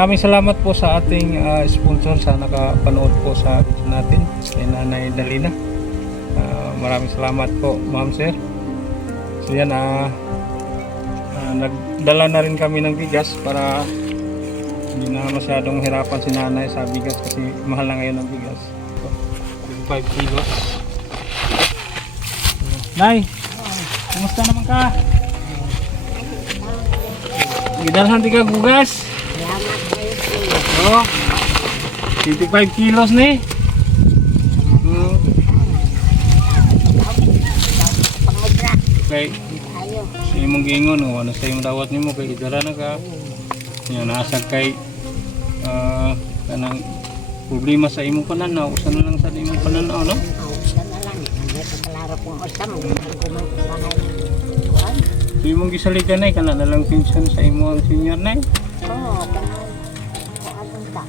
Maraming salamat po sa ating sponsor sa nakapanood po sa video natin kay Nanay Dalina. Maraming salamat po, ma'am, sir. So yan, nagdala na rin kami ng bigas para hindi na masyadong hirapan si nanay sa bigas kasi mahal na ngayon ang bigas. 5 kilos. Nay, kumusta naman ka? Gidalhan di ka gugas? Oo. 55 kilos ni. Okay. Sa imong gingon, ano sa imong dawat nimo kay gidala na ka. Yan, nasag kay kanang problema sa imong pananaw, usa na lang sa imong pananaw, no? Usa na lang, klaro kung usa mo kumahay. Di mong gisaligan ay kana na lang pinsan sa imong senior nay. Oo, kanon ta.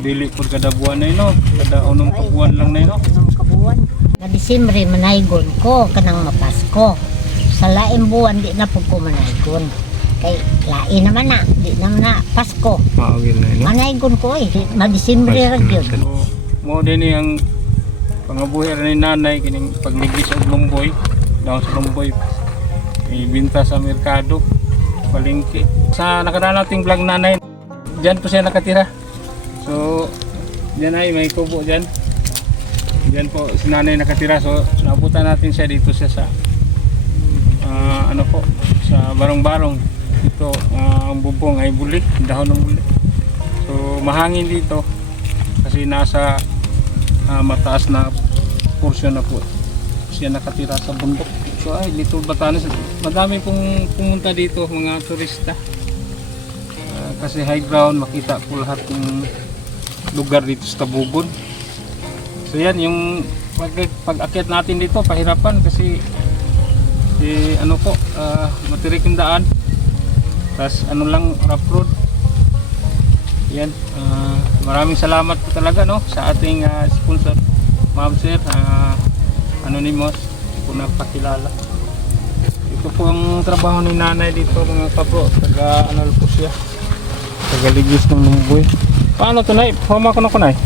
Dili pud kada buwan nay, no? Kada unong buwan lang nay, no? Unong kabuwan. Na Disyembre manaygon ko kanang mapasko. Sa laing buwan di na pud ko manaygon. Kay lain naman na, di naman na Pasko. Maugin nay, no? Manaygon ko ma-Disyembre ra gyud. Mo din ang pangabuhi ra ni nanay kining pagligis og lumboy, daw sa lumboy. Ibinta sa merkado, palengke. Sa nakadaan nating vlog nanay, diyan po siya nakatira. So, diyan ay may kubo diyan. Diyan po si nanay nakatira. So, naabutan natin siya dito siya sa ano po, sa barong-barong. Ito, ang bubong ay bulik, dahon ng bulik. So, mahangin dito kasi nasa mataas na porsyon na po siya nakatira sa bundok. So ay, Little Batanes, madami pong pumunta dito mga turista. Kasi high ground, makita po lahat ng lugar dito sa Tabugon. So yan, yung pag-akyat natin dito, pahirapan kasi ano po, matirik yung daan. Tapos ano lang, rough road. Yan, maraming salamat po talaga, no, sa ating sponsor, Ma'am Sir, Anonymous po nagpakilala. Ito po ang trabaho ni nanay dito mga kabro. Taga ano po siya, taga ligis ng lumboy. Paano ito nay? Pama ko na kunay.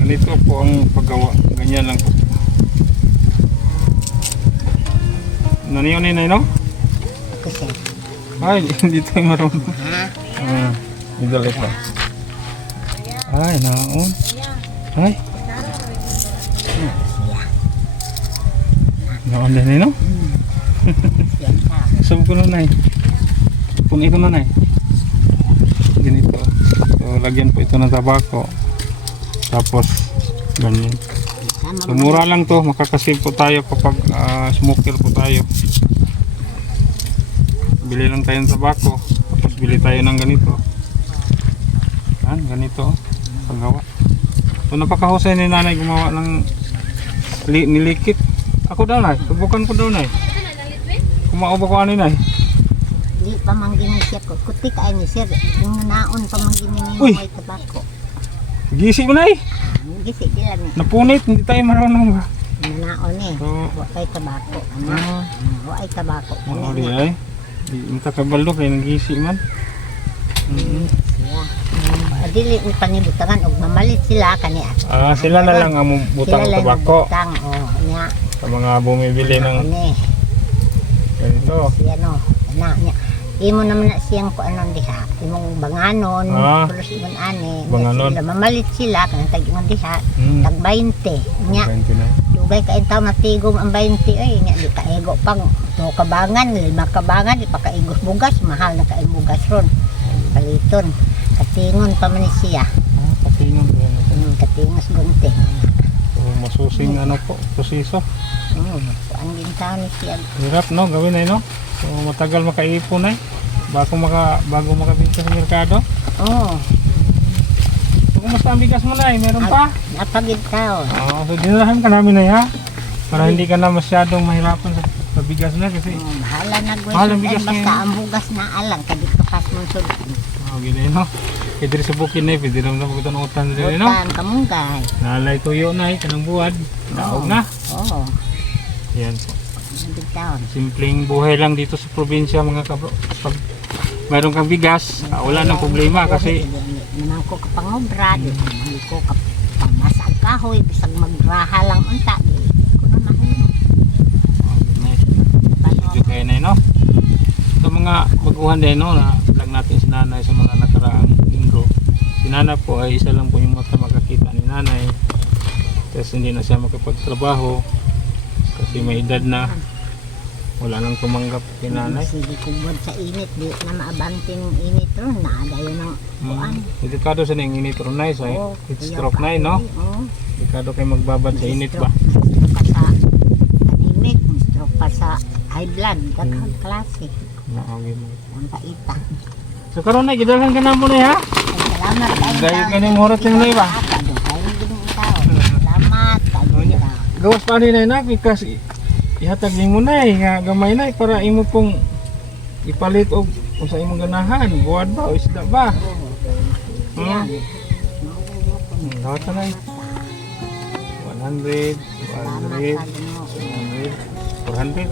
Ganito po ang paggawa. Ganyan lang po. Naniyo ni nay, no? Kasi Ay, hindi tayo marunong. Dito lang po. Ay, naon. Ay. Naon din, no? yan ta. Sabi ko na nay. Punay ko na nay. Ganito. So, lagyan po ito ng tabako. Tapos, ganyan. So, mura lang to. Makakasave po tayo kapag smoker po tayo. Bili lang tayo ng tabako. Tapos, bili tayo ng ganito. Yan, ganito. Paggawa. So, napakahusay ni nanay gumawa ng nilikit. Ako daw nay. Subukan ko daw nay. Kumao ba ko ano nay? Di pa manggini siya ko. Kutik ay ni sir. Yung naon pa manggini Uy! ni may tabako. Gisi mo nay. Gisi sila ni. Napunit. Hindi tayo marunong ba? Naon eh. So, Wa tabako. Ano? Wa ay tabako. oo di ay. Di mata kabalo kay nagisi man. Siya. Dili ni panibutangan og mamalit sila kani. Sila na lang ang butang Sila lang tabako butang, nya. sa mga bumibili ng Ani. ganito. Siya no. Nya. Imo naman na siyang ko anon diha. Imong banganon, plus imong ani. Banganon. Sila mamalit sila kanang tag-ingon diha. Hmm. Tag 20. Nya. 20 na. Dugay ka intaw matigom ang 20 ay nya di kaego pang to kabangan, 5 kabangan di pa kaigos bugas, mahal na kaig bugas ron. Paliton. Katingon pa man siya. Patingin ko yan. Katingos gunting. So, masusing ano po, proseso. Ang gintaw ni siya. Hirap no, gawin ay no. So matagal makaipon ay bago makabenta sa merkado. Oo. So kumusta ang bigas mo na meron pa? Napagid tao. So dinalahan ka namin na ha. Para hindi ka na masyadong mahirapan sa bigas na kasi Bahala na Mahal ang gawin. bigas Basta ngayon. ang bugas na alang. Kadit kapas mong sud. gini no. Pwede rin sa bukin na pwede rin na pagkita ng utan rin no. Utan, kamunggay. Nalay tuyo na kanang buwad. Daog na. Oo. Yan po. Bitaon. Simpleng buhay lang dito sa probinsya mga kabro. Pag mayroon kang bigas, wala nang problema kasi Manang ko kapangobra, di ko kapamasag kahoy, bisag magraha lang unta, di ko na mahimo. medyo kayo na no. Sa mga baguhan din no, na vlog natin si nanay sa mga nakaraang linggo. Si nanay po ay isa lang po yung makakita ni nanay. Kasi hindi na siya makapagtrabaho kasi may edad na. Wala nang tumanggap kay nanay. Sige kubod sa init, di na maabanting init ron, naagayon ng kuan. Delikado sa nang init ron nay, sa Oo, heat kuyaw stroke nay no. Oo. Delikado kay magbabad sa init ba. Stroke pa sa anemic, stroke pa sa high blood, daghang klase. Naawin mo. Ang paita. So karon na gidalhan ka na mo nay ha. Salamat kayo. Gayo ka ning horot yung nay ba. Salamat kayo. Gawas pa ni nay na kasi ihatag nimo nay nga gamay nay para imo pong ipalit og sa imong ganahan, buwad ba o isda ba? Yan. Dapat na 100, 200, 300, 400.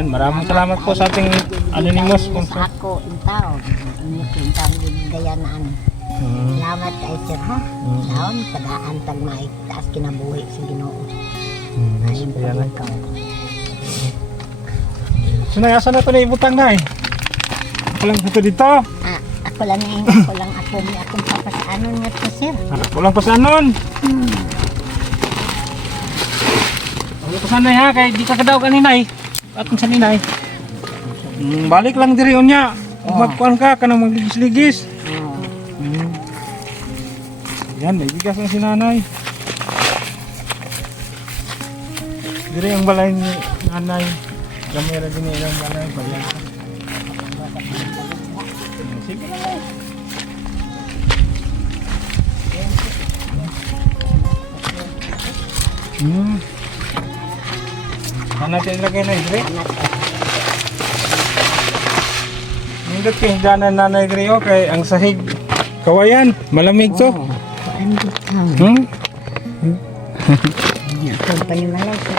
Yan, maraming salamat po sa ating anonymous Sa sponsor. ako, intaw. Intaw, gayaan. Salamat kay sir ha. Naon, tagaan tag maitaas kinabuhi sa Ginoo. Ayun Kaya pa na. ikaw. So nay, asa na ito na ibutang nay? Ako lang dito dito. Ako lang ako may akong papasaanon nga to sir. Ako lang pasanon. Ako pasanay ha, kay di ka kadaw kaninay. Atong sa ninay. Balik lang diri unya. Magkuan ka kanang magligis-ligis. Oh. Yan, may bigas na si nanay. Diri ang balay ni nanay. Gamera din ilang balay. Bayan. Sige na lang. Ano natin ilagay na diri? Nindot kay higdanan nanay diri o kay ang sahig kawayan, malamig to. Ano bitaw? Ako pa ni malay sir.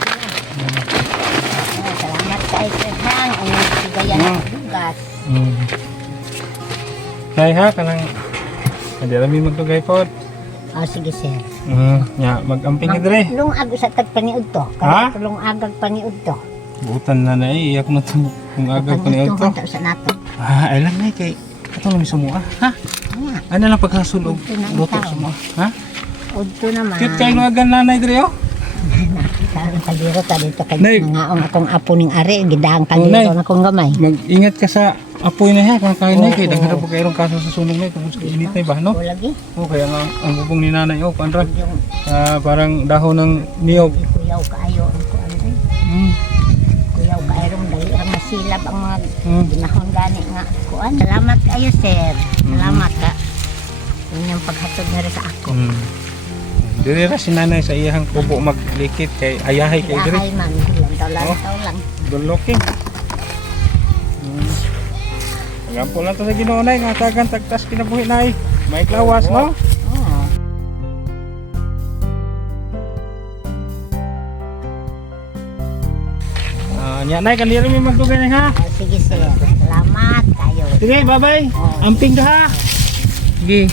Salamat kay sir hang ang sigayan ng bugas. Nay ha kanang hindi rami magtugay pod. Sige sir. Nya magamping ka diri. Lung ag sa tagpaniud to. Ha? Lung agag paniud to. Butan na nay, iyak na to kung agad pa niyo to. Paniud sa nato. Ay lang nay kay ato lang sa mua. Ha? Ano lang pagkasulog luto sa mua. Ha? Udto naman. Cute kay luagan nanay diri oh. Sarang kagiro ta dito kay Nay. nangaong akong apo ning ari gidang Nay. kagiro na kong gamay. Mag-ingat ka sa apoy na ha, kung kain na kay daghan po kayong kaso sa sunog na tungkol sa init na ba no? O lagi. Oh, kaya nga ang bubong ni nanay oh, kanra. Yung Parang dahon ng niyog. kuyaw kaayo ang kuan ay. Kuyaw kaayo dali ang masilab ang mga ginahon gani nga kuan. Salamat kayo sir. Salamat ka. Inyong paghatod na rin sa ako. Diri ra si nanay sa iyang kubo maglikit kay ayahay kay diri. Ayahay man, lantaw lang. Good looking. Pagampo lang to sa Ginoo nay nga tagan tagtas kinabuhi nay. May klawas no? Oo. Nya nay kanira mi magdugay nay ha. Sige sir. Salamat kayo. Sige, bye-bye. Oo. Amping ka ha. Sige.